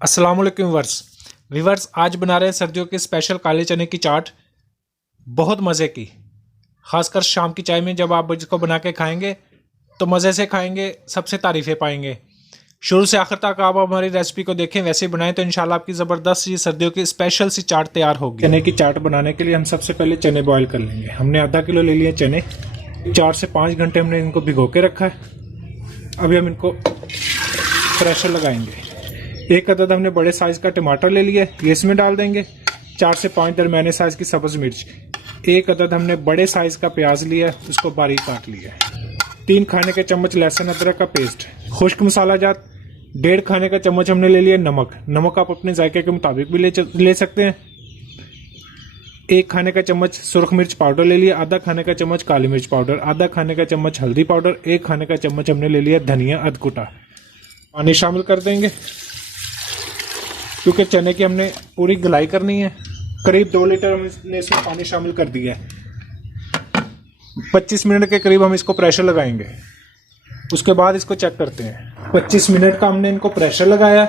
अस्सलाम वालेकुम वीवर्स, आज बना रहे हैं सर्दियों के स्पेशल काले चने की चाट। बहुत मज़े की, ख़ासकर शाम की चाय में जब आप इसको बना के खाएंगे तो मज़े से खाएंगे, सबसे तारीफ़ें पाएंगे। शुरू से आखिर तक आप हमारी रेसिपी को देखें, वैसे ही बनाएं तो इंशाल्लाह आपकी ज़बरदस्त ये सर्दियों की स्पेशल सी चाट तैयार होगी। चने की चाट बनाने के लिए हम सबसे पहले चने बॉयल कर लेंगे। हमने आधा किलो ले लिए चने, 4 से 5 घंटे हमने इनको भिगो के रखा है। अभी हम इनको प्रेशर लगाएंगे। एक अदद हमने बड़े साइज का टमाटर ले लिया, ये इसमें डाल देंगे। 4 से 5 दरमियाने साइज की सब्ज मिर्च, एक अदद हमने बड़े साइज का प्याज लिया, उसको बारीक काट लिया। 3 खाने के चम्मच लहसुन अदरक का पेस्ट, खुश्क मसाला जात 1.5 खाने का चम्मच हमने ले लिया नमक आप अपने जायके के मुताबिक भी ले सकते हैं। 1 खाने का चम्मच सुरख मिर्च पाउडर ले लिया, आधा खाने का चम्मच काली मिर्च पाउडर, आधा खाने का चम्मच हल्दी पाउडर, 1 खाने का चम्मच हमने ले लिया धनिया अधकुटा। पानी शामिल कर देंगे क्योंकि चने की हमने पूरी गलाई करनी है। करीब 2 लीटर हमने इसमें पानी शामिल कर दिया है। 25 मिनट के करीब हम इसको प्रेशर लगाएंगे, उसके बाद इसको चेक करते हैं। 25 मिनट का हमने इनको प्रेशर लगाया।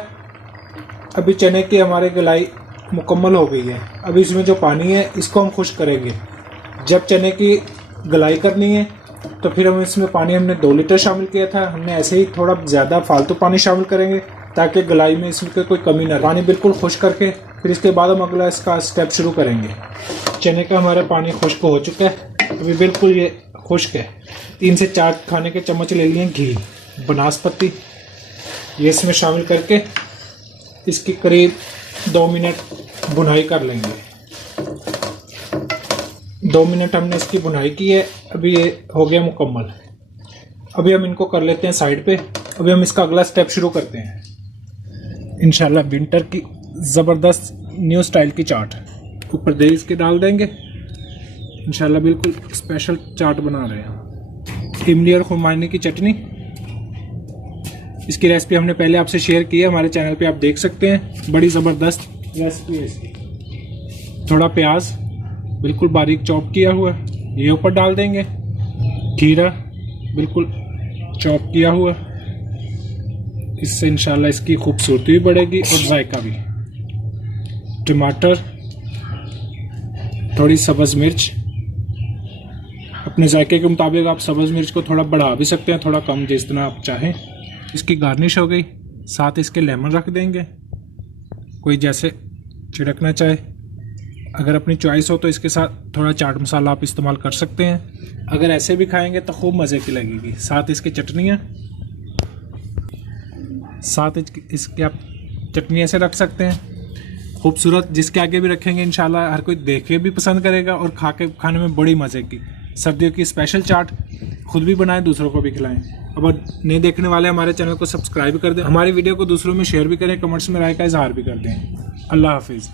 अभी चने की हमारी गलाई मुकम्मल हो गई है। अभी इसमें जो पानी है इसको हम खुश्क करेंगे। जब चने की गलाई करनी है तो फिर हम इसमें पानी हमने 2 लीटर शामिल किया था, हमने ऐसे ही थोड़ा ज़्यादा फालतू पानी शामिल करेंगे ताकि गलाई में इसमें कोई कमी ना। पानी बिल्कुल खुश्क करके फिर इसके बाद हम अगला इसका स्टेप शुरू करेंगे। चने का हमारा पानी खुश्क हो चुका है, अभी बिल्कुल ये खुश्क है। 3 से 4 खाने के चम्मच ले लिए घी, बनास्पति, ये इसमें शामिल करके इसकी करीब 2 मिनट भुनाई कर लेंगे। 2 मिनट हमने इसकी भुनाई की है, अभी ये हो गया मुकम्मल। अभी हम इनको कर लेते हैं साइड पे। अभी हम इसका अगला स्टेप शुरू करते हैं। इंशाल्लाह विंटर की ज़बरदस्त न्यू स्टाइल की चाट, ऊपर दही इसके डाल देंगे। इंशाल्लाह बिल्कुल स्पेशल चाट बना रहे हैं। इमली और खुमानी की चटनी, इसकी रेसिपी हमने पहले आपसे शेयर की है, हमारे चैनल पे आप देख सकते हैं। बड़ी ज़बरदस्त रेसिपी है इसकी। थोड़ा प्याज बिल्कुल बारीक चॉप किया हुआ ये ऊपर डाल देंगे। खीरा बिल्कुल चॉप किया हुआ, इससे इंशाल्लाह इसकी खूबसूरती भी बढ़ेगी और जायका भी। टमाटर, थोड़ी सब्ज़ मिर्च, अपने जायके के मुताबिक आप सब्ज़ मिर्च को थोड़ा बढ़ा भी सकते हैं, थोड़ा कम, जिस तरह आप चाहें। इसकी गार्निश हो गई। साथ इसके लेमन रख देंगे, कोई जैसे छिड़कना चाहे। अगर अपनी चॉइस हो तो इसके साथ थोड़ा चाट मसाला आप इस्तेमाल कर सकते हैं। अगर ऐसे भी खाएंगे तो खूब मज़े की लगेगी। साथ इसकी चटनियाँ, साथ इसके आप चटनी ऐसे रख सकते हैं खूबसूरत, जिसके आगे भी रखेंगे इंशाल्लाह हर कोई देख के भी पसंद करेगा और खाने में बड़ी मज़े की सर्दियों की स्पेशल चाट। खुद भी बनाएं, दूसरों को भी खिलाएं। अब नए देखने वाले हमारे चैनल को सब्सक्राइब कर दें, हमारी वीडियो को दूसरों में शेयर भी करें, कमेंट्स में राय का इजहार भी कर दें। अल्लाह हाफिज़।